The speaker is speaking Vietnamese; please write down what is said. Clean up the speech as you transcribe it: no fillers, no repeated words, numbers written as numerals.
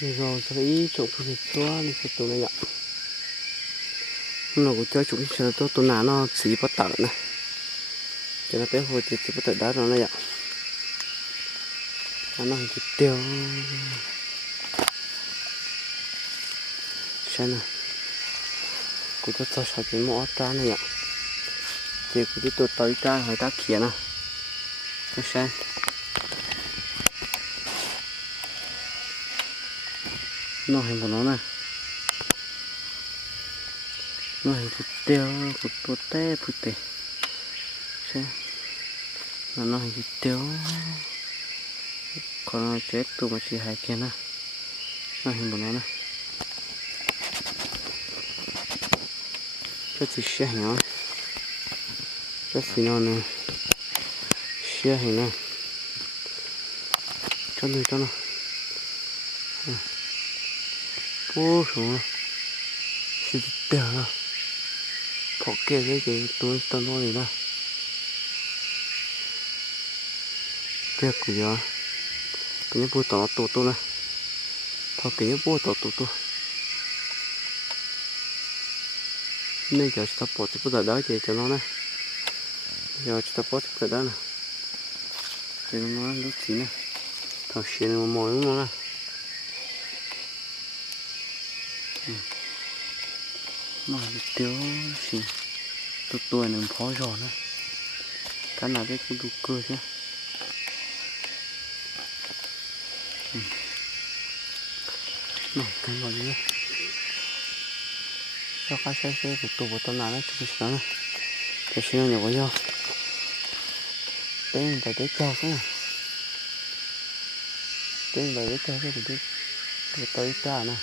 rồi thấy chỗ cái gì xóa đi cái tụ này ạ. Nó cũng chơi chỗ cái tụ nào nó xí bắt tận này, cho nó bé hồi thì bắt tận đá nó này ạ. Nó hình tiêu xem nào, cũng có cho sạch cái mỏ tra này ạ. Thì cũng cái tụ tới tra hỏi ta kia nào, cho xem. Nó hình của nó này, nó hình tiêu của tụ té phụ tệ, xem. Nó hình tiêu, còn nó chết tụ mà chỉ hai kia nào, nó hình của nó này. Rất là xe hình nó, rất là nó này, xe hình này, cho nó, ô số, xịt tè rồi, phổ kia cái tôi nó này đó, cái của giờ, cái nhớ bùa tỏ tổ này, phổ cái nhớ bùa tổ. Nên giờ chúng ta bỏ chút vào đó thì cho nó này, giờ chúng ta bỏ chút vào đó này, thì nó lúc chín này, thằng xịn nó mồi nó này, nó tiêu xịn, tôi nó phó giò này, cái nào đấy cũng đủ cơ chứ, nó cái gọi gì cho cá xe của tụ của tôi nào đấy chụp nó này, cái xe nhỏ quá vô, tên phải để cho cái này, tên phải để cho cái của tôi tới ra này.